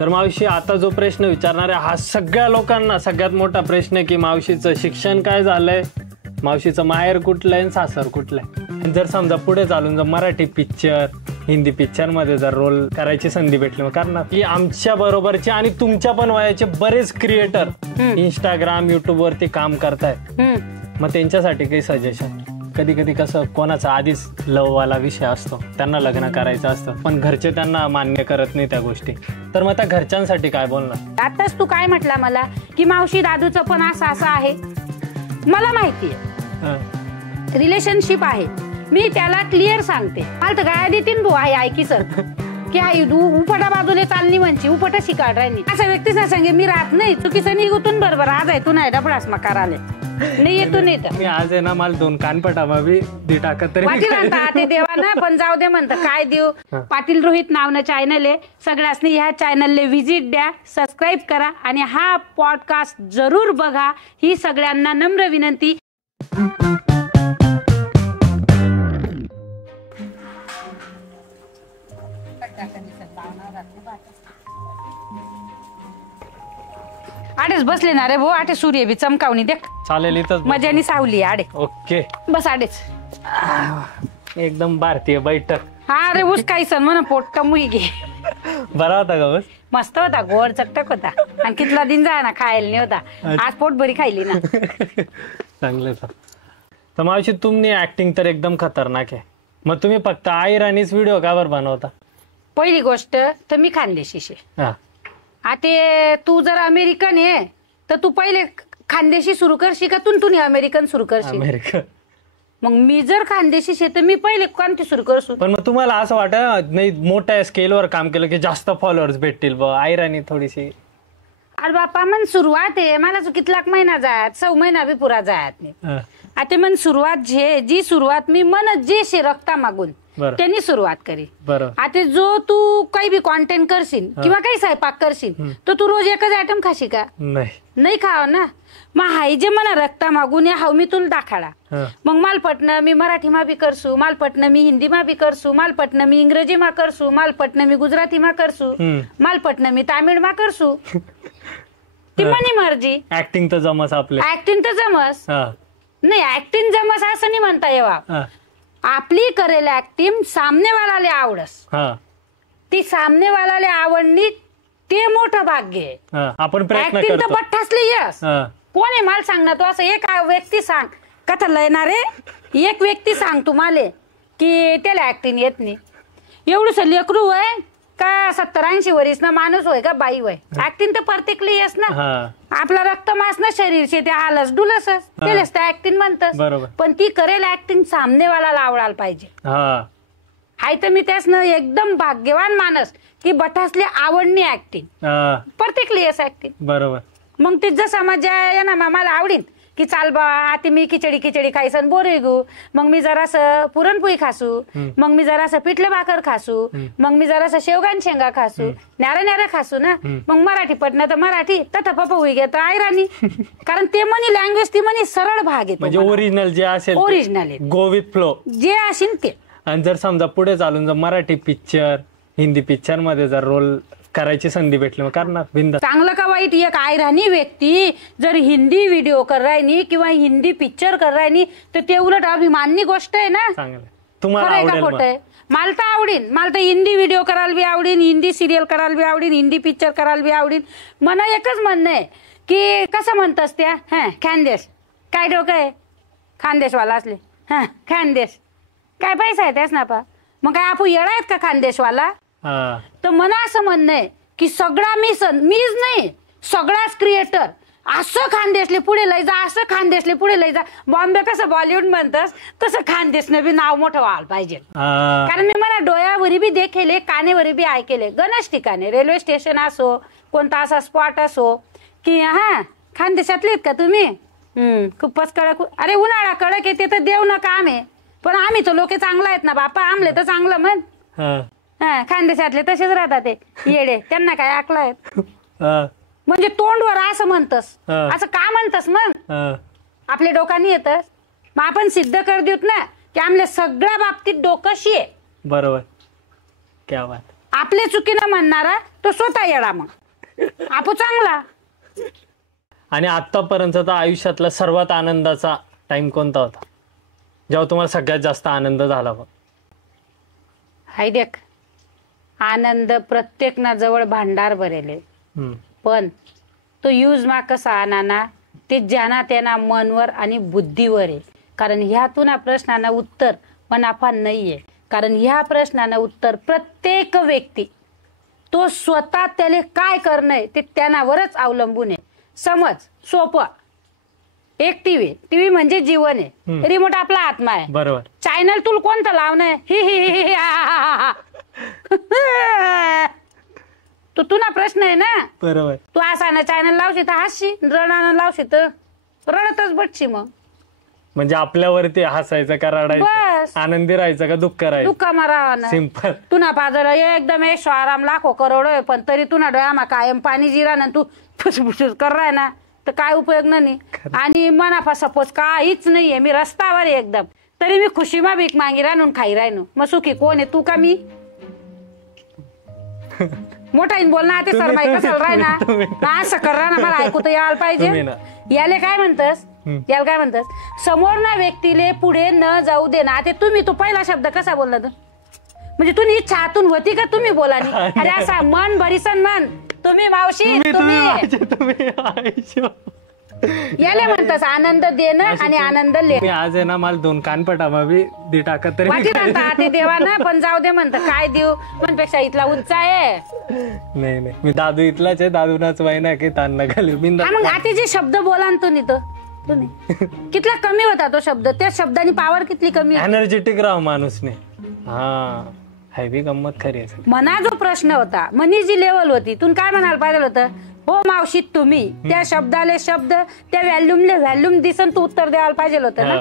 तर मावशी आता जो प्रश्न विचारणार आहे हा सगळ्या लोकांना सगळ्यात मोठा प्रश्न आहे की मावशीचं शिक्षण काय झालंय, मावशीचं माहेर कुठलं आहे, सासर कुठलं आहे. जर समजा पुढे चालून जर मराठी पिक्चर हिंदी पिक्चर मध्ये जर रोल करायची संधी भेटली मग करणार की आमच्या बरोबरचे आणि तुमच्या पण वयाचे बरेच क्रिएटर इंस्टाग्राम युट्यूब वरती काम करतायत, मग त्यांच्यासाठी काही सजेशन. कधी कधी कसं कोणाचा आधीच लव वाला विषय असतो, त्यांना लग्न करायचं असतं पण घरचे त्यांना मान्य करत नाही त्या गोष्टी, तर मग त्या घरच्यांसाठी काय बोलणार. आताच तू काय म्हटला मला की मावशी दादूचं पण असं आहे, मला माहितीये रिलेशनशिप आहे, मी त्याला क्लिअर सांगते. मला तर काय देतीन भाऊ आहे ऐकी सर की आई उपटा बाजूला चालणी म्हणची उपटा शिकाड राहिली अशा व्यक्तीचा सांगे मी राहत नाही चुकीचं निघून बरोबर आज आहे तू नाही डबडास मकार आले नाही येतो नाही तर मी आज आहे ना मला 2 कानपटा बाबी दे टाकत तरी ते देवा ना पण जाऊ दे म्हणतं काय देऊ. पाटील रोहित नावनं चॅनल आहे, सगळ्यांनी ह्या चॅनलला व्हिजिट द्या, सबस्क्राईब करा आणि हा पॉडकास्ट जरूर बघा ही सगळ्यांना नम्र विनंती. आडेच बसले ना रे भाऊ, आठे सूर्य बी चमकावणी देख चालेल इथंच मजानी सावली आडे. ओके बस आडेच एकदम भारतीय बैठक. हा रे ऊस काही सण म्हणा पोट कमुई घे. बरा होता का बस? मस्त होता, गोड चटक होता आणि कितला दिन जाय ना खायला नाही होता, आज पोट भरी खायली ना. चांगलं. तर मावशी तुम्ही ऍक्टिंग तर एकदम खतरनाक आहे, मग तुम्ही फक्त आईराणीच व्हिडिओ का बरं बनवता. पहिली गोष्ट तर मी खानदेशी शे. आता तू जर अमेरिकन आहे तर तू पहिले खानदेशी सुरू करशी का तू अमेरिकन सुरू करशील. अमेरिकन. मग मी जर खानदेशी शे तर मी पहिले कोणती सुरू करसू. पण मग तुम्हाला असं वाटत नाही मोठ्या स्केलवर काम केलं की जास्त फॉलोअर्स भेटतील बा आईराणी थोडीशी. अरे बापा मन सुरुवात आहे, मला कितलाक महिना जायत 6 महिना बी पुरा जायत नाही. आता मन सुरुवात जी सुरुवात मी मन जे शे रक्ता मागून त्यांनी सुरुवात करी. आता जो तू काही बी कॉन्टेंट करशील किंवा काही स्वयंपाक करशील तर तू रोज एकच आयटम खाशी का. नाही खाव ना. मग हाय जे मला रक्ता मागून हाव मी तुला दाखाडा. मग मालपटणं मी मराठी मा बी करसू, मालपटणं मी हिंदी मा बी करसू, मालपटणं मी इंग्रजी मा करसू, मालपटणं मी गुजराती मा करसू, मालपटणं मी तामिळ मा करसू. ती मनी मर्जी. ऍक्टिंग तर जमस आपले. ऍक्टिंग तर जमस नाही, ऍक्टिंग जमस असं नाही म्हणता येवा. आपली करेल ऍक्टिंग सामनेवालाले आवडस, ती सामनेवालाले आवडणी ते मोठं भाग्य आहे. आपण प्रयत्न ऍक्टिंग तर करतो. बठ्ठासली यस. कोण आहे मला सांग ना, तू असं एक व्यक्ती सांग कथा लयणारे एक व्यक्ती सांग तुम्हाला की त्याला ऍक्टिंग येत नाही. एवढंच लेकरू आहे का 70-80 वर्ष ना माणूस होय का बाई होय, ऍक्टिंग तर प्रत्येकली येस ना. आपला रक्त मास ना शरीर शे ते आलस डुलसच त्यालाच तर ऍक्टिंग म्हणतस. पण ती करेल ऍक्टिंग सामनेवाला आवडायला पाहिजे. हाय तर मी त्यास ना एकदम भाग्यवान मानस की बठासली आवडणी ऍक्टिंग प्रत्येकली येस ऍक्टिंग. बरोबर. मग ते जसं मजा ना मला आवडीन की चाल बा आता मी खिचडी खायसन बोरे गो, मग मी जरासं पुरणपोळी खासू, मग मी जरासं पिठलं भाकर खासू, मग मी जरासं शेवगान शेंगा खासू, न्यारा खासू ना. मग मराठी पटणं तर मराठी तथा पप्पा होई घेत आयराणी. कारण ते म्हणे लँग्वेज ती म्हणे सरळ भाग आहे म्हणजे ओरिजिनल जे असेल ओरिजिनल गो विथ फ्लो जे असेल ते. आणि जर समजा पुढे चालून जर मराठी पिक्चर हिंदी पिक्चर मध्ये जर रोल करायची संधी भेटली मग करणार बिंदास. चांगलं का वाईट एक आयराणी व्यक्ती जर हिंदी व्हिडिओ करायनी किंवा हिंदी पिक्चर करायनी तर ते उलट अभिमाननी गोष्ट आहे ना. चांगलं. तुम्हाला आवडेल मला तर आवडीन, मला तर हिंदी व्हिडिओ करायला बी आवडीन, हिंदी सिरियल करायला बी आवडीन, हिंदी पिक्चर करायला बी आवडीन. मला एकच म्हणणं आहे की कसं म्हणतस त्या खानदेश काय डोकं आहे खानदेशवाला असले खानदेश काय पैसा आहे त्याच ना पा. मग काय आपण येडा आहेत का खानदेशवाला. तर मला असं म्हणणं आहे की सगळा मीच नाही सगळाच क्रिएटर असं खानदेशले पुढे लय जा, असं खानदेशले पुढे लय जा. बॉम्बे कसं बॉलिवूड म्हणतस तसं खानदेशने बी नाव मोठं व्हायला पाहिजे. कारण मी मला डोळ्यावरी बी देखेले कानेवरी बी ऐकेले गणेश ठिकाणी रेल्वे स्टेशन असो कोणता असा स्पॉट असो की खानदेशातले का तुम्ही खूपच कडक. अरे उन्हाळा कडक येते तर देव ना काम आहे, पण आम्ही तर लोक चांगलं आहेत ना बापा, आमले तर चांगलं म्हण. खानदेशातले तसेच राहतात ते येडे, त्यांना काय आकलं आहेत. म्हणजे तोंडवर असं म्हणतस असं का म्हणतस मग आपल्या डोकानी येतस. मग आपण सिद्ध कर देऊत ना की आमल्या सगळ्या बाबतीत डोकं शी आहे. बरोबर. क्या बात. आपल्या चुकीनं म्हणणारा तो स्वतः येडा, मग आपू चांगला. आणि आतापर्यंतचा आयुष्यातला सर्वात आनंदाचा टाइम कोणता होता, जेव्हा तुम्हाला सगळ्यात जास्त आनंद झाला बघ? हाय देख, आनंद प्रत्येक ना जवळ भांडार भरेले, पण तो यूज मा कसा आणाना ते ज्यांना त्यांना मनवर आणि बुद्धीवर आहे. कारण ह्यातून प्रश्नांना उत्तर मनाफा नाहीये. कारण ह्या प्रश्नांना उत्तर प्रत्येक व्यक्ती तो स्वतः त्याला काय करणं ते त्यानावरच अवलंबून आहे. समज सोपं, एक टीव्ही म्हणजे जीवन आहे, रिमोट आपला आत्मा आहे. बरोबर. चॅनल तुला कोणतं लावणं हि तो तुला प्रश्न आहे ना. बरोबर. तू असा ना चॅनल लावशी तर हसशी, रडानं लावशी तर रडतच बटशी. मग म्हणजे आपल्यावरती हसायचं का रडायचं, बस. आनंदी राहायचं का दुःख करायचं, दुःख मारावं. सिंपल. तुना पाजर एकदम आराम लाखो करोड आहे, पण तरी तुना डोळ्यामा कायम पाणी जिरा ना, तू फुसफुस कर राय ना तर काय उपयोग नाही. आणि मनाफा सपोज काहीच नाहीये, मी रस्त्यावर आहे एकदम, तरी मी खुशीमा भीक मागी राहून खाई राहिनो, मग सुखी कोण आहे, तू का मी? मोठा बोल ना ते सरमाई कसं राय ना, असं कर ना, मला ऐकू तर यायला पाहिजे. याले काय म्हणतस, याला काय म्हणतस, समोर ना व्यक्तीले पुढे न जाऊ दे ना. ते तुम्ही, तो पहिला शब्द कसा बोलला तर, म्हणजे तुम्ही इच्छा आतून होती का तुम्ही बोला नाही? अरे असा मन भरीसन मन, तुम्ही मावशी तुम्ही याले म्हणतास आनंद देणं आणि आनंद मी आज आहे ना, मला 2 कानपटा बी दे टाकत तरी ते देवा ना, पण जाऊ दे म्हणत, काय देऊ म्हणपेक्षा इथला उंच आहे. नाही मी दादू इथलाच आहे, दादूनाच वाई ना की ताण घालू. मग आता जे शब्द बोला तो नाही तर कितला कमी होता तो शब्द, त्या शब्दानी पावर कितली कमी, एनर्जेटिक राह माणूसने. हा बी गंमत खरी आहे. मना जो प्रश्न होता, मनी जी लेवल होती, तू काय म्हणायला पाहिजे होतं, हो मावशी तुम्ही, त्या शब्दाले शब्द, त्या व्हॅल्यूमले व्हॅल्यूम दिसन तू उत्तर द्यायला पाहिजे होतं ना.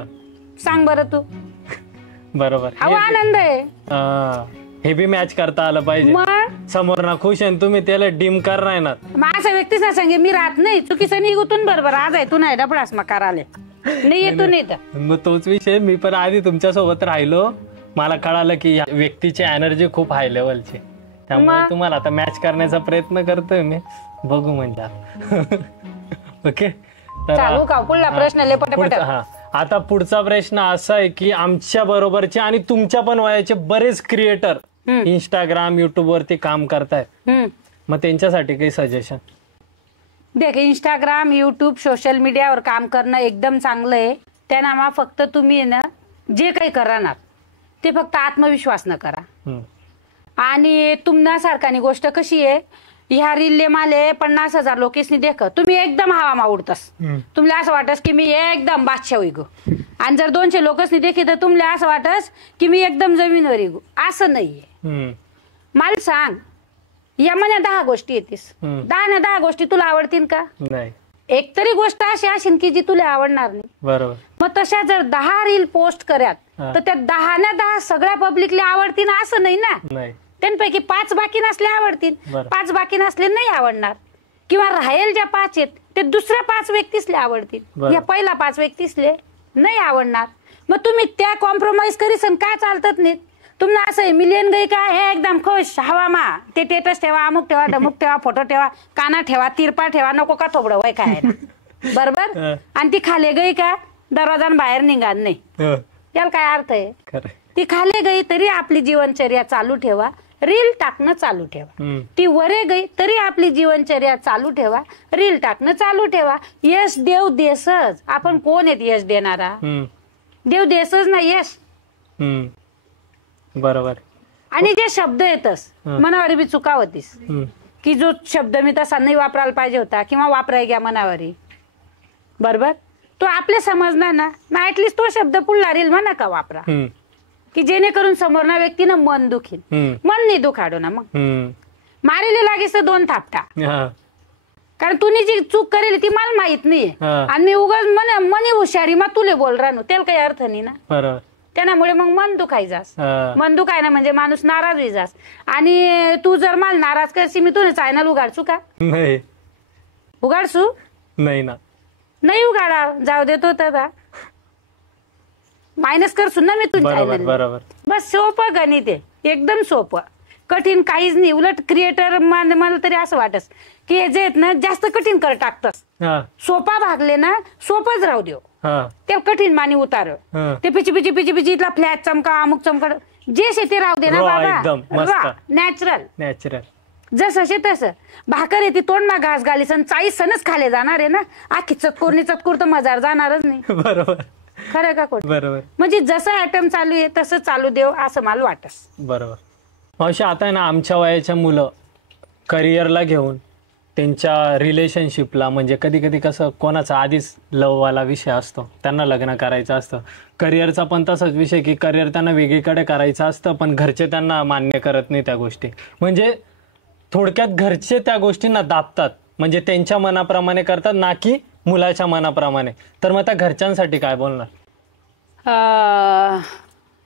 सांग बरं तू. बरोबर. हा आनंद आहे, हे बी मॅच करता आलं पाहिजे. मग समोर ना खुश आहे, तुम्ही त्याला डिम कर नाही ना. मग अशा व्यक्तीच ना सांगे मी राहत नाही, चुकीचं निघून बरोबर आज आहे तू नाही डबडास मग कराले नाही येतो नाही तर. मग तोच विषय, मी पण आधी तुमच्या सोबत राहिलो, मला कळालं की या व्यक्तीची एनर्जी खूप हाय लेवलची, त्यामुळे तुम्हाला आता मॅच करण्याचा प्रयत्न करतोय मी, बघू म्हणजे. ओके, चालू का पुढला प्रश्न ले पटापट. हा, आता पुढचा प्रश्न असा आहे की आमच्या बरोबरचे आणि तुमच्या पण वयाचे बरेच क्रिएटर इंस्टाग्राम, युट्यूब वरती काम करतायत, मग त्यांच्यासाठी काही सजेशन? देख, इंस्टाग्राम, युट्यूब, सोशल मीडियावर काम करणं एकदम चांगलं आहे. त्यांना फक्त तुम्ही ना जे काही करणार ते फक्त आत्मविश्वास न करा. आणि तुमच्यासारखानी गोष्ट कशी आहे, ह्या रीलले माले 50,000 लोकेसनी देख, तुम्ही एकदम हवामा उडतस, तुम्हाला असं वाटस की मी एकदम बादशाह इगो. आणि जर 200 लोकसनी देखी तर तुम्हाला असं वाटस की मी एकदम जमीनवर इगो. असं नाहीये. मला सांग, या म्हणे 10 गोष्टी येतीस, 10 गोष्टी तुला आवडतील का? नाही. एक तरी गोष्ट अशी असेल की जी तुला आवडणार नाही. बरोबर. मग तशा जर 10 रील पोस्ट करत तर त्या 10 सगळ्या पब्लिकला आवडतील असं नाही ना. त्यांपैकी 5 बाकी नसले आवडतील, 5 बाकी नसले नाही आवडणार, किंवा राहील ज्या 5 आहेत ते दुसऱ्या 5 व्यक्तीसले आवडतील, या पहिला 5 व्यक्तीसले नाही आवडणार. मग तुम्ही त्या कॉम्प्रोमाइज करीसन काय चालतात नाही. तुम्हाला असं मिलियन गई का हे एकदम खुश हवामा, ते टेटस ठेवा, अमुक ठेवा, डमुक ठेवा, फोटो ठेवा, काना ठेवा, तिरपा ठेवा, नको का थोबडं वय काय बरोबर. आणि ती खाले गई का दरवाजान बाहेर निघाल नाही, याला काय अर्थ आहे? ती खाले गई तरी आपली जीवनचर्या चालू ठेवा, रील टाकणं चालू ठेवा. ती वरे गई तरी आपली जीवनचर्या चालू ठेवा, रील टाकणं चालू ठेवा. यश देव देसच, आपण कोण आहेत यश देणारा? देव देसच ना यश. बरोबर. आणि जे शब्द येतस मनावर बी चुका होतीस की जो शब्द मी तसा नाही वापरायला पाहिजे होता किंवा वापराय घ्या मनावरी, बरोबर, तो आपले समजणार ना ऍटलिस्ट तो शब्द पुढला रील म्हणा का वापरा, की जेणेकरून समोरना व्यक्तीनं मन दुखील. मन नाही दुखाडो ना, मग मारेली लागेस 2 थापटा. कारण तुम्ही जी चूक करेल ती मला माहित नाहीये आणि मी उगाच मनी हुशारी मग तुले बोल राहनो, त्याला काही अर्थ नाही ना. बरोबर. त्यामुळे मग मन दुखायचास, मन दुखायना म्हणजे माणूस नाराज होईजास. आणि तू जर मला नाराज करशी मी तुला चॅनल उघाडचू का? नाही उघाडसू नाही ना, नाही उघाडा, जाऊ देतो तर मायनस करसू ना मी तुझ्या चॅनल. बरोबर. बस सोपं गणित आहे, एकदम सोपं. कठीण काहीच नाही. उलट क्रिएटर मला तरी असं वाटस की हे जे आहेत ना जास्त कठीण कर टाकतस. सोपा भागले ना सोपच राहू देव, ते कठीण मानी उतार, ते पिची पिची पिची पिची इथला फ्लॅट चमका अमुक चमका जे शेती राहू दे ना बाबा. नॅचरल जसं तसं भाकर येते तोंड ना घास घाली सण 40 सणच खाले जाणार आहे ना. आखी चतकोर चतकोर तर मजार जाणारच नाही. बरोबर खरं का खोटं? बरोबर. म्हणजे जसं ऍटम चालू आहे तसं चालू देव असं मला वाटस. बरोबर. मावशी आता आहे ना आमच्या वयाच्या मुलं करिअरला घेऊन त्यांच्या रिलेशनशिपला म्हणजे कधी कधी कसं कोणाचा आधीच लववाला विषय असतो, त्यांना लग्न करायचं असतं. करिअरचा पण तसाच विषय की करिअर त्यांना वेगळीकडे करायचं असतं पण घरचे त्यांना मान्य करत नाही त्या गोष्टी. म्हणजे थोडक्यात घरचे त्या गोष्टींना दाबतात, म्हणजे त्यांच्या मनाप्रमाणे करतात ना की मुलाच्या मनाप्रमाणे. तर मग त्या घरच्यांसाठी काय बोलणार?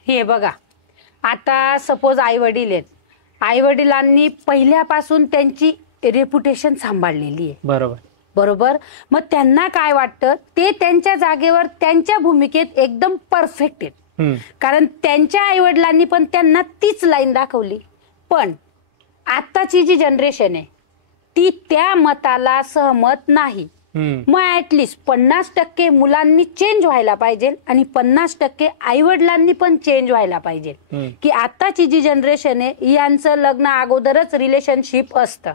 हे बघा आता सपोज आई वडील आहेत, आई वडिलांनी पहिल्यापासून त्यांची रेप्युटेशन सांभाळलेली आहे. बरोबर. मग त्यांना काय वाटतं ते त्यांच्या जागेवर त्यांच्या भूमिकेत एकदम परफेक्ट आहेत, कारण त्यांच्या आई वडिलांनी पण त्यांना तीच लाईन दाखवली. पण आताची जी जनरेशन आहे ती त्या मताला सहमत नाही. मग ऍटलिस्ट 50% मुलांनी चेंज व्हायला पाहिजे आणि 50% आई वडिलांनी पण चेंज व्हायला पाहिजे. की आताची जी जनरेशन आहे यांचं लग्न अगोदरच रिलेशनशिप असतं,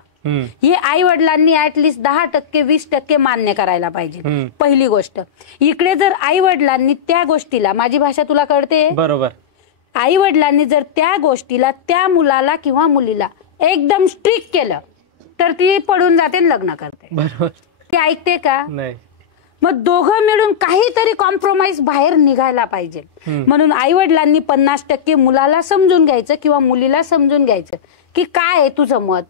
हे आई वडिलांनी ऍटलिस्ट 10% 20% मान्य करायला पाहिजे. पहिली गोष्ट. इकडे जर आई वडिलांनी त्या गोष्टीला, माझी भाषा तुला कळते बरोबर, आई वडिलांनी जर त्या गोष्टीला त्या मुलाला किंवा मुलीला एकदम स्ट्रिक्ट केलं तर ती पडून जाते आणि लग्न करते. बरोबर. ती ऐकते का? नाही. मग दोघं मिळून काहीतरी कॉम्प्रोमाइज बाहेर निघायला पाहिजे. म्हणून आई वडिलांनी 50% मुलाला समजून घ्यायचं किंवा मुलीला समजून घ्यायचं की काय आहे तुझं मत,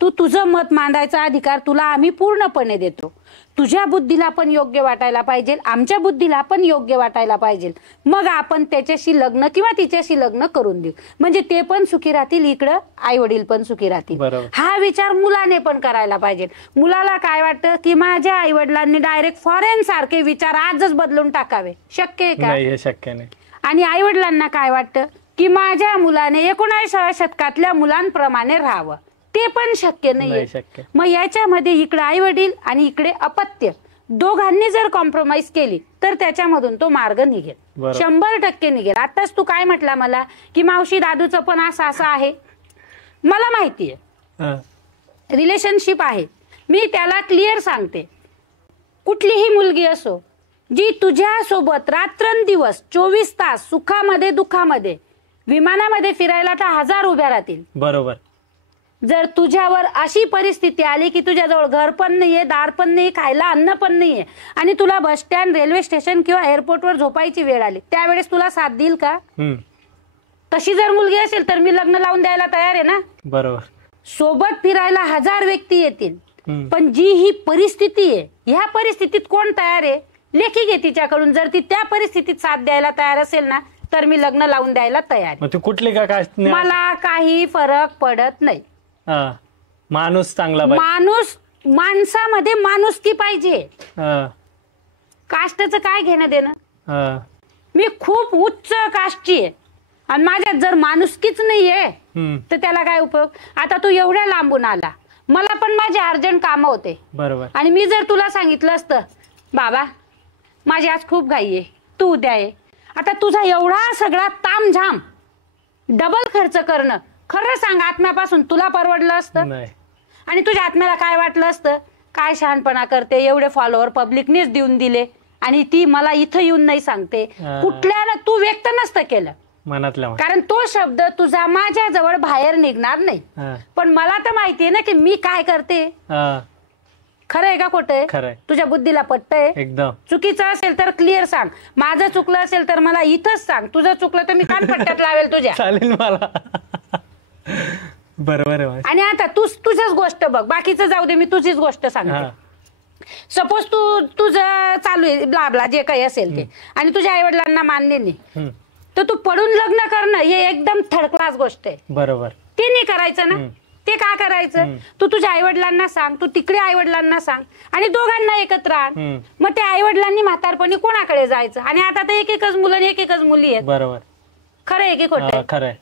तू तुझं मत मांडायचा अधिकार तुला आम्ही पूर्णपणे देतो. तुझ्या बुद्धीला पण योग्य वाटायला पाहिजे, आमच्या बुद्धीला पण योग्य वाटायला पाहिजे. मग आपण त्याच्याशी लग्न किंवा तिच्याशी लग्न करून देऊ, म्हणजे ते पण सुखी राहतील, इकडं आई वडील पण सुखी राहतील. हा विचार मुलाने पण करायला पाहिजे. मुलाला काय वाटतं की माझ्या आई वडिलांनी डायरेक्ट फॉरेन सारखे विचार आजच बदलून टाकावे, शक्य आहे का? हे शक्य नाही. आणि आई वडिलांना काय वाटतं की माझ्या मुलाने 19व्या शतकातल्या मुलांप्रमाणे राहावं, ते पण शक्य नाहीये. मग याच्यामध्ये इकडे आई वडील आणि इकडे अपत्य दोघांनी जर कॉम्प्रोमाइज केली तर त्याच्यामधून तो मार्ग निघेल, 100% निघेल. आताच तू काय म्हटला मला की मावशी दादूचं पण असं आहे. मला माहितीये रिलेशनशिप आहे, मी त्याला क्लिअर सांगते, कुठलीही मुलगी असो जी तुझ्या सोबत रात्रंदिवस 24 तास सुखामध्ये दुःखामध्ये विमानामध्ये फिरायला तर 1000 उभ्या राहतील. बरोबर. जर तुझ्यावर अशी परिस्थिती आली की तुझ्याजवळ घर पण नाहीये, दार पण नाही, खायला अन्न पण नाहीये आणि तुला बस स्टँड रेल्वे स्टेशन किंवा एअरपोर्टवर झोपायची वेळ आली, त्यावेळेस तुला साथ देईल का? तशी जर मुलगी असेल तर मी लग्न लावून द्यायला तयार आहे ना. बरोबर. सोबत फिरायला 1000 व्यक्ती येतील, पण जी ही परिस्थिती आहे ह्या परिस्थितीत कोण तयार आहे? लेखी घे तिच्याकडून. जर ती त्या परिस्थितीत साथ द्यायला तयार असेल ना तर मी लग्न लावून द्यायला तयार आहे. तू कुठली का? मला काही फरक पडत नाही. माणूस चांगला, माणसामध्ये माणुसकी पाहिजे. कास्टचं काय घेणं देणं? मी खूप उच्च कास्टची आहे आणि माझ्यात जर माणुसकीच नाहीये तर त्याला काय उपयोग? आता तू एवढ्या लांबून आला, मला पण माझे अर्जंट कामं होते. बरोबर. आणि मी जर तुला सांगितलं असतं बाबा माझी आज खूप घाई आहे, तू उद्या आहे, आता तुझा एवढा सगळा तामझाम डबल खर्च करणं, खरं सांग आत्म्यापासून तुला परवडलं असतं? आणि तुझ्या आत्म्याला काय वाटलं असतं? काय शहाणपणा करते, एवढे फॉलोअर पब्लिकनेच देऊन दिले आणि ती मला इथं येऊन नाही सांगते. कुठल्याला तू व्यक्त नसतं केलं मनातल्या, कारण तो शब्द तुझा माझ्या जवळ बाहेर निघणार नाही. पण मला तर माहितीये ना की मी काय करते. खरं आहे का खोटं आहे? खरंय. तुझ्या बुद्धीला पटतंय? एकदम. चुकीचं असेल तर क्लिअर सांग, माझं चुकलं असेल तर मला इथंच सांग, तुझं चुकलं तर मी कानपट्ट्यात लावेल तुझ्या. चालेल मला. बरोबर आहे. आणि आता तुझीच गोष्ट बघ, बाकीचं जाऊ दे, मी तुझीच गोष्ट सांगते. सपोज तुझं चालू आहे ब्लाबला जे काही असेल ते आणि तुझ्या आई वडिलांना मान्य नाही, तर तू पडून लग्न करणं हे एकदम थर्ड क्लास गोष्ट आहे. बरोबर. ते नाही करायचं ना. ते का करायचं? तू तुझ्या आई वडिलांना सांग, तू तिकडे आई वडिलांना सांग आणि दोघांना एकत्र आण. मग त्या आई वडिलांनी म्हातारपणी कोणाकडे जायचं? आणि आता तर एकच मुलं एकच मुली आहेत. बरोबर. खरं आहे की खोटं? खरंय.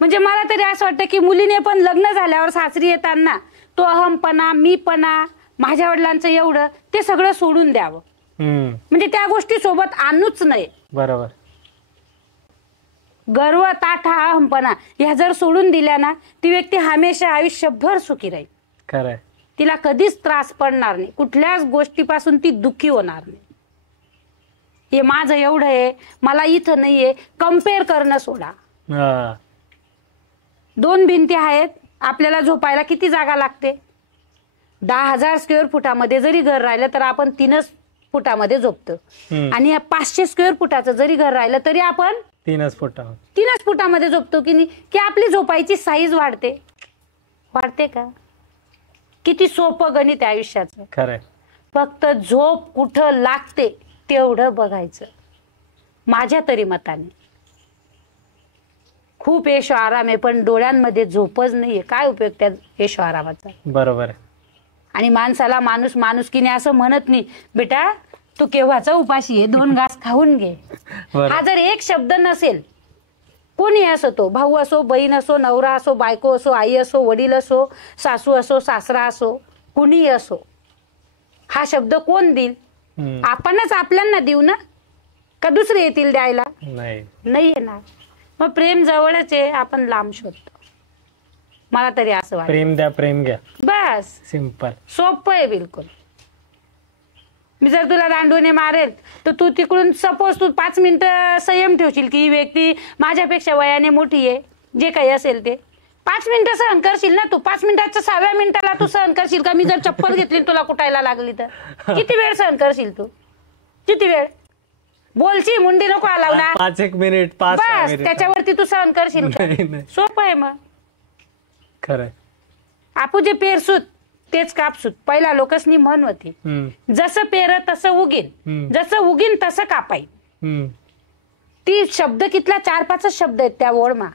म्हणजे मला तरी असं वाटतं की मुलीने पण लग्न झाल्यावर सासरी येताना तो अहमपणा, मीपणा, माझ्या वडिलांचं एवढं ते सगळं सोडून द्यावं. म्हणजे त्या गोष्टी सोबत आणूच नाही. बरोबर. गर्व, ताठा, अहमपणा ह्या जर सोडून दिल्या ना, ती व्यक्ती हमेशा आयुष्यभर सुखी राहील. खरंय. तिला कधीच त्रास पडणार नाही, कुठल्याच गोष्टीपासून ती दुःखी होणार नाही. हे माझं एवढं आहे, मला इथं नाहीये, कम्पेअर करणं सोडा. 2 भिंती आहेत, आपल्याला झोपायला किती जागा लागते? 10,000 स्क्वेअर फुटामध्ये जरी घर राहिलं तर आपण 3च फुटामध्ये झोपतो. आणि 500 स्क्वेअर फुटाचं जरी घर राहिलं तरी आपण 3च फुटामध्ये झोपतो की नाही? की आपली झोपायची साईज वाढते का? किती सोपं गणित आहे आयुष्याचं. खरंय. फक्त झोप कुठं लागते तेवढं बघायचं. माझ्या तरी मताने खूप ऐशो आराम आहे, पण डोळ्यांमध्ये झोपच नाहीये. काय उपयोग त्या ऐशो आरामाचा? बरोबर. आणि माणसाला माणुसकीने असं म्हणत नाही, बेटा तू केव्हाचा उपाशी आहे, 2 घास खाऊन घे. हा जर एक शब्द नसेल, कोणी असो, तो भाऊ असो, बहीण असो, नवरा असो, बायको असो, आई असो, वडील असो, सासू असो, सासरा असो, कुणीही असो, हा शब्द कोण देईल? आपणच आपल्यांना देऊ ना, का दुसरे येतील द्यायला? नाही येणार. मग प्रेम जवळच आहे, आपण लांब शोधतो. मला तरी असं वाटतं. प्रेम द्या, प्रेम घ्या, बस. सिंपल, सोपं आहे बिलकुल. मी जर तुला दांडूने मारेल तर तू तिकडून सपोज तू 5 मिनिटं संयम ठेवशील की ही व्यक्ती माझ्यापेक्षा वयाने मोठी आहे, जे काही असेल ते 5 मिनिटं सहन करशील ना तू. 5 मिनिटाच्या 6व्या मिनिटाला तू सहन करशील का? मी जर चप्पल घेतली तुला कुटायला लागली तर किती वेळ सहन करशील तू? किती वेळ बोलची? मुंडी नको आलाव ना. 5 मिनिट, बस. त्याच्यावरती तू सहन करशील का? सोपं आहे. मग खरंय. आपू जे पेरसूत तेच कापसूत. पहिला लोकसनी म्हण होती, जसं पेर तसं उगीन, जसं उगीन तसं कापाईन. ती शब्द कितला 4-5 शब्द आहेत त्या ओळमा,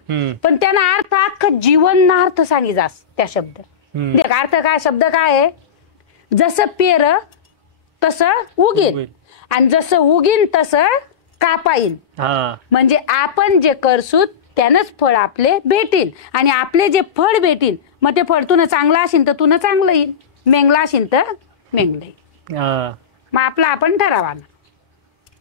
पण त्यांना अर्थ अख्खं जीवनार्थ सांगी जास त्या शब्द. अर्थ काय? शब्द काय आहे? जसं पेर तसं उगीन, आणि जसं उगीन तसं कापाईन. म्हणजे आपण जे करसूत त्यानंच फळ आपले भेटील, आणि आपले जे फळ भेटील मग ते फळ तुनं चांगलं असेल तर तुनं चांगलं येईल, मेंगला असेल तर मेंगलं येईल. मग आपला आपण ठरावा.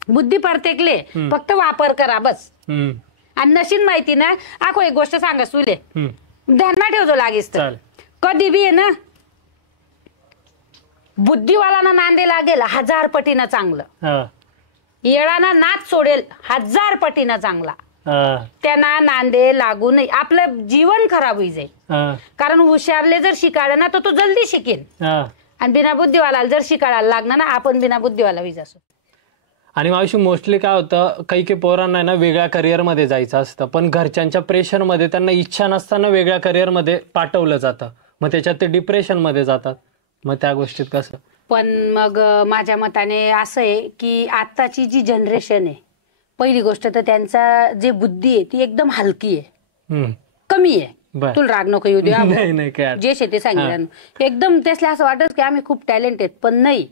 बुद्धी परतेकले, फक्त वापर करा बस. आणि नशीन माहिती ना, आखो एक गोष्ट सांगा तुले, ध्यानमा ठेवतो लागेस तर कधी बी आहे ना, बुद्धिवाला ना नांदे लागेल 1000 पटीनं चांगलं, येळाना नाच सोडेल 1000 पटीनं चांगला. त्यांना नांदे लागू नये. आपलं जीवन खराब होई जाईल. कारण हुशारले जर शिकायला ना तर तो जल्दी शिकेल, आणि बिना बुद्धिवाला जर शिकायला लागणार ना, आपण बिना बुद्धिवाला होई जासो. आणि मावशी मोस्टली काय होतं, काही पोरांना ना वेगळ्या करिअर मध्ये जायचं असतं, पण घरच्यांच्या प्रेशर मध्ये त्यांना इच्छा नसताना वेगळ्या करिअर मध्ये पाठवलं जातं. मग त्याच्यात ते डिप्रेशन मध्ये जातात. मग त्या गोष्टीत कसं? पण मग माझ्या मताने असं आहे की आत्ताची जी जनरेशन आहे, पहिली गोष्ट तर त्यांचा जे बुद्धी आहे ती एकदम हलकी आहे, कमी आहे. तुला राग नको येऊ द्या, जे शेती सांगितलं एकदम त्यासला असं वाटत की आम्ही खूप टॅलेंटेड, पण नाही.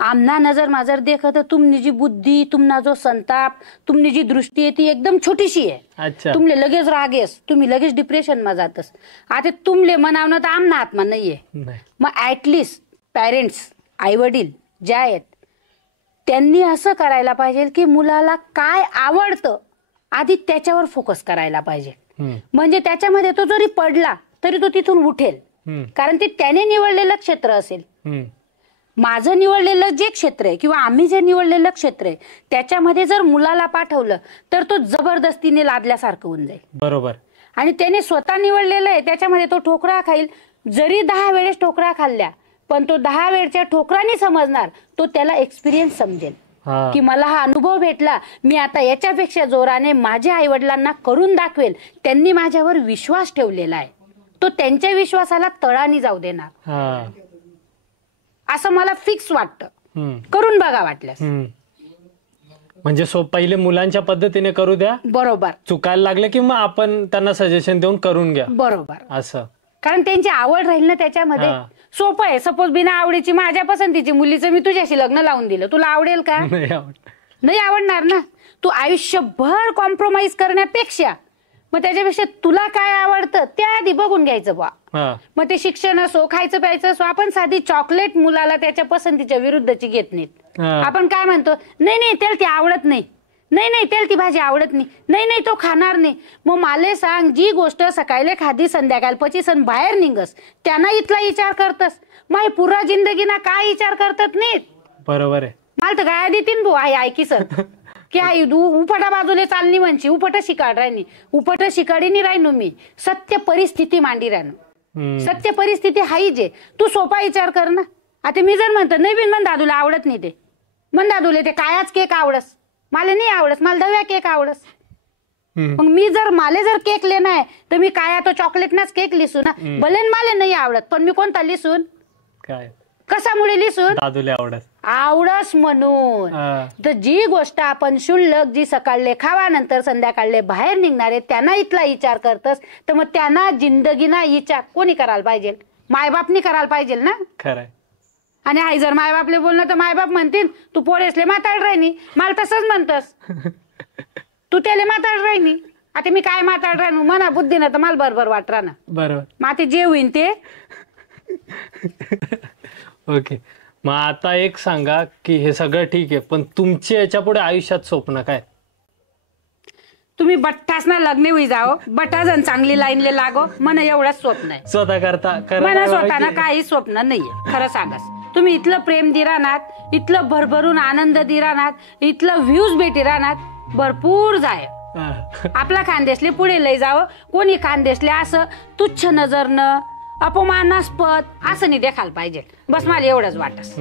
आमना नजर माजर देखत तुमनी जी बुद्धी, तुमना जो संताप, तुमनी जी दृष्टी आहे ती एकदम छोटीशी आहे. तुमले लगेच राग येस, तुम्ही लगेच डिप्रेशन मध्ये जातस. आता तुमले मनावनं तर आमना आत्मा नाहीये. मग ऍटलिस्ट पॅरेंट्स, आई वडील ज्या आहेत त्यांनी असं करायला पाहिजे की मुलाला काय आवडतं आधी त्याच्यावर फोकस करायला पाहिजे. म्हणजे त्याच्यामध्ये तो जरी पडला तरी तो तिथून उठेल, कारण ते त्याने निवडलेलं क्षेत्र असेल. माझं निवडलेलं जे क्षेत्र आहे किंवा आम्ही जे निवडलेलं क्षेत्र आहे त्याच्यामध्ये जर मुलाला पाठवलं तर तो जबरदस्तीने लादल्यासारखं होऊन जाईल. बरोबर. आणि त्याने स्वतः निवडलेलं आहे त्याच्यामध्ये तो ठोकरा खाईल. जरी 10 वेळेस ठोकरा खाल्ल्या पण तो 10 वेळच्या ठोकरांनी समजणार, तो त्याला एक्सपिरियन्स समजेल की मला हा अनुभव भेटला, मी आता याच्यापेक्षा जोराने माझ्या आई वडिलांना करून दाखवेल, त्यांनी माझ्यावर विश्वास ठेवलेला आहे. तो त्यांच्या विश्वासाला तळानी जाऊ देणार असं मला फिक्स वाटतं. करून बघा वाटल्यास. म्हणजे पहिले मुलांच्या पद्धतीने करू द्या, बरोबर. चुकायला लागले की मग आपण त्यांना सजेशन देऊन करून घ्या, बरोबर. असं, कारण त्यांची आवड राहील ना त्याच्यामध्ये. सोपं आहे. सपोज बिना आवडीची माझ्या पसंतीची मुलीचं मी तुझ्याशी लग्न लावून दिलं, तुला आवडेल का? नाही आवडणार ना. तू आयुष्यभर कॉम्प्रोमाइज करण्यापेक्षा मग त्याच्यापेक्षा तुला काय आवडतं ते आधी बघून घ्यायचं बा. हा. मग ते शिक्षण असो, खायचं प्यायचं असो, आपण साधी चॉकलेट मुलाला त्याच्या पसंतीच्या विरुद्धची घेत नाहीत. हा. आपण काय म्हणतो, नाही नाही त्याला ती आवडत नाही, नाही नाही त्याला ती भाजी आवडत नाही, नाही नाही तो खाणार नाही. मग माले सांग, जी गोष्ट सकाळी खादी संध्याकाळ पचीस आणि बाहेर निघस त्यांना इथला विचार करतस, माय पुरा जिंदगीना काय विचार करतात नाहीत. बरोबर आहे. मला तर गाया देतीन भाऊ आई ऐकी सर की आई उपटा बाजूले चालणी म्हणशी, उपट शिकाड राहिनी, उपट शिकाडीनी राहिनो मी, सत्य परिस्थिती मांडी राहणं. सत्य परिस्थिती हाई जे तू सोपा विचार कर ना. आता मी जर म्हणतो नाही बिन मन दादूला आवडत नाही, ते मन दादूले ते कायाच केक आवडस, मला नाही आवडस, मला दव्या केक आवडस. मग मी जर माले जर केक लेना आहे तर मी काय तो चॉकलेटनाच केक लिसू ना, भले माले नाही आवडत, पण मी कोणता लिसून, काय कशामुळे लिसून, दादूले आवडस म्हणून. तर जी गोष्ट आपण शुल्लक जी सकाळले खावानंतर संध्याकाळले बाहेर निघणारे त्यांना इथला विचार करतस, तर मग त्यांना जिंदगीना विचार कोणी करायला पाहिजे, मायबापनी करायला पाहिजे ना. खरंय. आणि आई जर मायबापले बोलणं तर मायबाप म्हणतील तू पोरेसले माताड राहिनी, मला तसंच म्हणतस तू त्याला माताड राहिनी. आता मी काय माताड राहणू म्हणा बुद्धीनं तर मला बरोबर वाट राहणं. बरोबर. मग आता जे होईन ते. ओके. मग आता एक सांगा की हे सगळं ठीक आहे, पण तुमचे याच्या पुढे आयुष्यात स्वप्न काय? तुम्ही बट्टास ना लग्न होई जाओ, बटाजन चांगली लाईनले लागो, मन एवढंच स्वप्न आहे. स्वतः करता मला स्वतःना काही स्वप्न नाहीये खरं सांगास. तुम्ही इथलं प्रेम दि राहणार, इथलं भरभरून आनंद दि राहणार, इथलं व्ह्यूज भेटी राहणार, भरपूर जाय. आपला खानदेशले पुढे लय जावं, कोणी खानदेशले असं तुच्छ नजरनं अपमानास्पद असं नाही देखायला पाहिजे. बस मला एवढंच वाटस.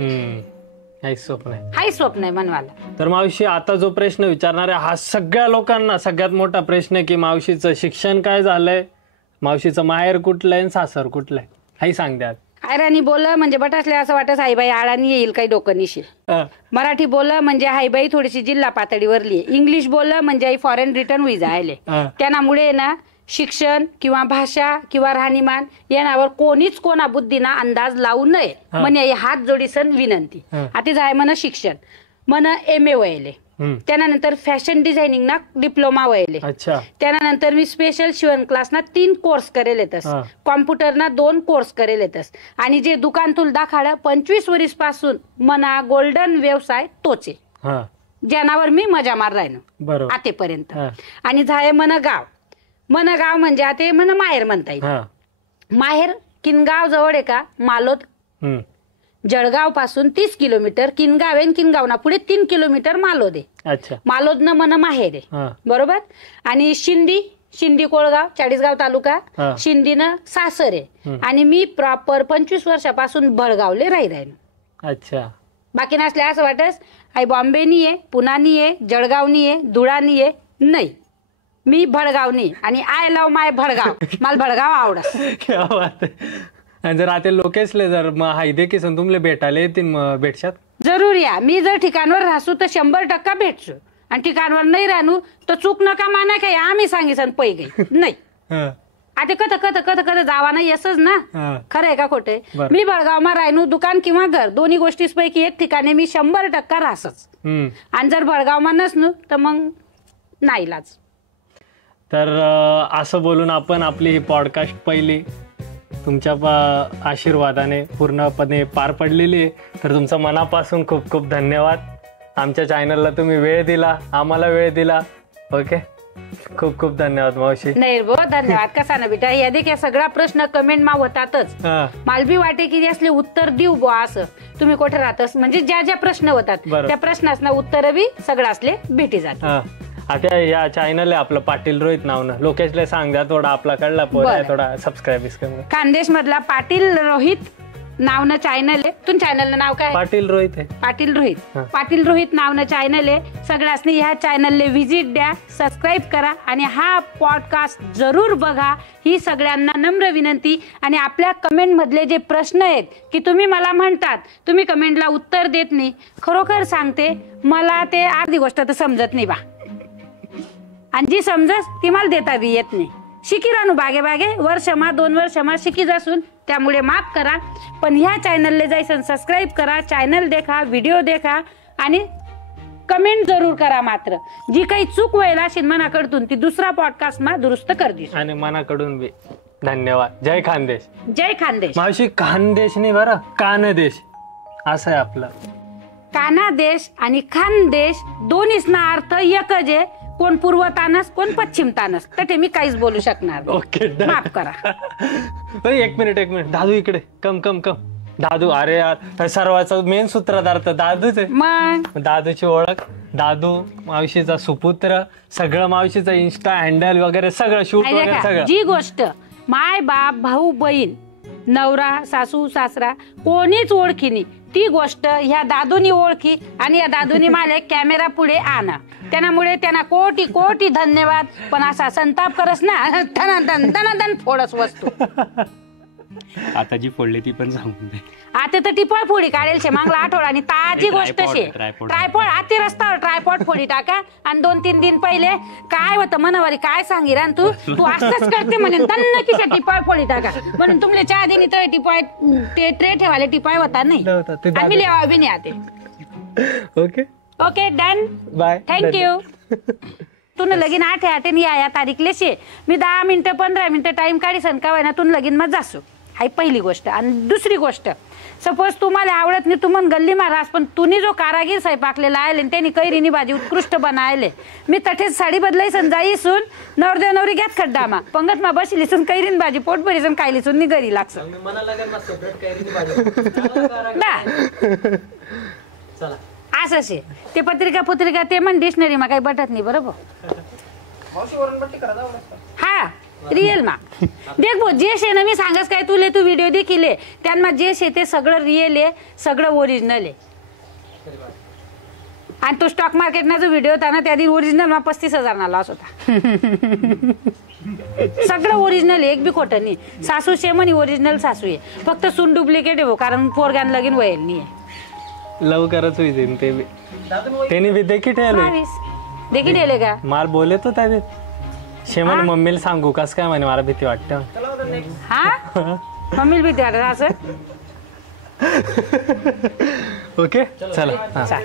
हाच स्वप्न आहे, हाच स्वप्न आहे मनवाला. तर मावशी आता जो प्रश्न विचारणार आहे हा सगळ्या लोकांना सगळ्यात मोठा प्रश्न आहे की मावशीचं शिक्षण काय झालंय, मावशीचं माहेर कुठलंय आणि सासर कुठलंय, हाही सांग द्या. आयराणी बोललं म्हणजे बटासले असं वाटत हायबाई आळानी येईल काही डोकं निशील. मराठी बोललं म्हणजे हायबाई थोडीशी जिल्हा पातळीवरली. इंग्लिश बोललं म्हणजे आई फॉरेन रिटर्न होई जायले. त्यामुळे ना शिक्षण किंवा भाषा किंवा राहणीमान यावर कोणीच कोणा बुद्धीना अंदाज लावू नये म्हणजे हात जोडीसन विनंती. आता जाय मन शिक्षण मन MA वयले, त्यानंतर फॅशन डिझायनिंग ना डिप्लोमा वयले, त्यानंतर मी स्पेशल शिवण क्लास ना 3 कोर्स करेल येतस, कॉम्प्युटर ना 2 कोर्स करेल येतस. आणि जे दुकान तुला दाखाड 25 वर्ष पासून मना गोल्डन व्यवसाय तोचे ज्यानावर मी मजा मार राहिनो आतेपर्यंत. आणि झाय मन गाव, मन गाव म्हणजे आता मन माहेर म्हणता येईल. माहेर किनगाव जवळ आहे का, मालोद. जळगाव पासून 30 किलोमीटर किनगाव आहे, किनगाव ना पुढे 3 किलोमीटर मालोद आहे. मालोद न मन माहेर आहे बरोबर. आणि शिंदी कोळगाव 40गाव तालुका, शिंदीनं सासर आहे. आणि मी प्रॉपर 25 वर्षापासून बळगावले राहिलो. बाकी नसले असं वाटस आई बॉम्बेनी आहे, पुनानी आहे, जळगावनी आहे, धुळानी आहे, नाही मी भडगावनी. आणि आय लव माय भडगाव, मला भडगाव आवडत. जर आता लोकेशले जर हायदे किसन तुमले भेटायला येतील भेटशात जरूर या. मी जर ठिकाणवर राहसू तर 100% भेटसू, आणि ठिकाणवर नाही राहू तर चूक नका माना काय आम्ही सांगितलं पै गई नाही. आता कथ जावा नाही असंच ना, खरं आहे का खोटे. मी बळगावमा राहणू दुकान किंवा घर दोन्ही गोष्टींपैकी एक ठिकाणी मी 100% राहसच. आणि जर बळगावमा नसनू तर मग नाईलाज. तर असं बोलून आपण आपली ही पॉडकास्ट पहिली तुमच्या आशीर्वादाने पूर्णपणे पार पडलेली आहे. तर तुमचं मनापासून खूप खूप धन्यवाद. आमच्या चॅनलला तुम्ही वेळ दिला, आम्हाला वेळ दिला. ओके, खूप खूप धन्यवाद मावशी. नाही बहुत धन्यवाद. कसा ना बेटा, या देख सगळा प्रश्न कमेंट मा होतातच. मला बी वाटे की असले उत्तर देऊ बुवा असं. तुम्ही कुठे राहतस म्हणजे ज्या ज्या प्रश्न होतात त्या प्रश्नांना उत्तर बी सगळं असले भेटी जातात. आता या चॅनल आहे आपलं पाटील रोहित नावनं. लोकेशला सांग द्या थोडा आपला कडला थोडा सबस्क्राईब. खानदेश मधला पाटील रोहित नावनं चॅनल आहे. तुम चॅनलचं नाव काय? पाटील रोहित आहे. पाटील रोहित नावनं चॅनल आहे. सगळ्यांनी ह्या चॅनलला व्हिजिट द्या, सबस्क्राईब करा आणि हा पॉडकास्ट जरूर बघा ही सगळ्यांना नम्र विनंती. आणि आपल्या कमेंट मधले जे प्रश्न आहेत की तुम्ही मला म्हणतात तुम्ही कमेंटला उत्तर देत नाही, खरोखर सांगते मला ते अर्धी गोष्ट तर समजत नाही बा, आणि जी समजस ती मला देता बी येत नाही. शिकी राहणू बागे बागे वर्षमा 2 वर्षमा शिकी जासून, त्यामुळे माफ करा. पण ह्या चॅनलला जायसन सबस्क्राईब करा, चॅनल देखा, व्हिडिओ देखा आणि कमेंट जरूर करा. मात्र जी काही चूक व्हायला असेल मनाकडून ती दुसरा पॉडकास्ट मा दुरुस्त कर दिस. आणि मनाकडून बी धन्यवाद. जय खानदेश. जय खानदेश. मावशी खानदेश नाही बरं, कानदेश असं आहे आपलं. कानादेश आणि खानदेश दोन्हीचा अर्थ एकच आहे. कोण पूर्व तानस कोण पश्चिम तानस. तर मी काहीच बोलू शकणार नाही. ओके माफ करा. एक मिनिट दादू इकडे कम कम कम. दादू अरे यार सर्वाचा मेन सूत्रधार तर दादूच आहे. मग दादूची ओळख, दादू मावशीचा सुपुत्र, सगळं मावशीचा इन्स्टा हँडल वगैरे सगळं शूट वगैरे सगळं. जी गोष्ट माय बाप भाऊ बहीण नवरा सासू सासरा कोणीच ओळखीनी ती गोष्ट ह्या दादूनी ओळखी आणि या दादूनी मला कॅमेरा पुढे आणा. त्यामुळे त्यांना कोटी कोटी धन्यवाद. पण असा संताप करस ना धनाधन फोडस वस्तू. आता जी फोडली ती पण सांगून दे. आता तर टिपॉय फोडी काढेल शे मागला आठवडा आणि ताजी गोष्ट शे. ट्रायपॉड आती रस्त्यावर ट्रायपॉड फोडी टाका. आणि 2-3 दिन पहिले काय होतं मनावारी काय सांगी रान तू असंच करते म्हणून त्यांना की टिपॉय फोडी टाका म्हणून तुमले चहा दिनी तर टिपॉय ते ट्रे ठेवाले टिपॉय होता नाही. आम्ही लिहा बी नाही आते. Okay done by thank you. तुन लगीन 8 या तारीखले शे. मी 10 मिनिटं 15 मिनिटं टाइम काढी सनकावाय ना तुन लगीन मग जासू. हाय पहिली गोष्ट. आणि दुसरी गोष्ट सपोज तुम्हाला आवडत नाही तुम्हाला गल्ली महाराज पण तुम्ही जो कारागीर स्वयंपाकलेला आले त्यांनी कैरीनी भाजी उत्कृष्ट बनायले. मी तठेच साडी बदलाई सन जाईसून नवरदेव नवरी घ्यात खड्डामा पंगत मा बसली सून कैरीन भाजी पोट भरीसून खायली सून नि घरी लागस असं शे. ते पत्रिका ते म्हण डिक्शनरी मा काही बटत नाही बरोबर. हा रिअल मा देख भाऊ जे शे ना मी सांगस काय तुले तू व्हिडिओ देखील त्यांना जे शे ते सगळं रिअल आहे सगळं ओरिजिनल आहे. आणि तो स्टॉक मार्केट ना जो व्हिडिओ होता ना त्या दिवशी ओरिजिनल मा 35,000 ना लॉस होता. सगळं ओरिजिनल आहे एक बी खोटं नाही. सासू शे म्हणे ओरिजिनल सासू आहे फक्त सून डुप्लिकेट आहे कारण पोरग्यान लगीन वयल नाही. लवकरच होईल ते बी. त्यांनी बी देखील ठेवले का मार बोले तो त्या शेमन मम्मीला सांगू कस काय म्हणे मला भीती वाटतं. हा मम्मीला भीती वाटत असं. ओके चला.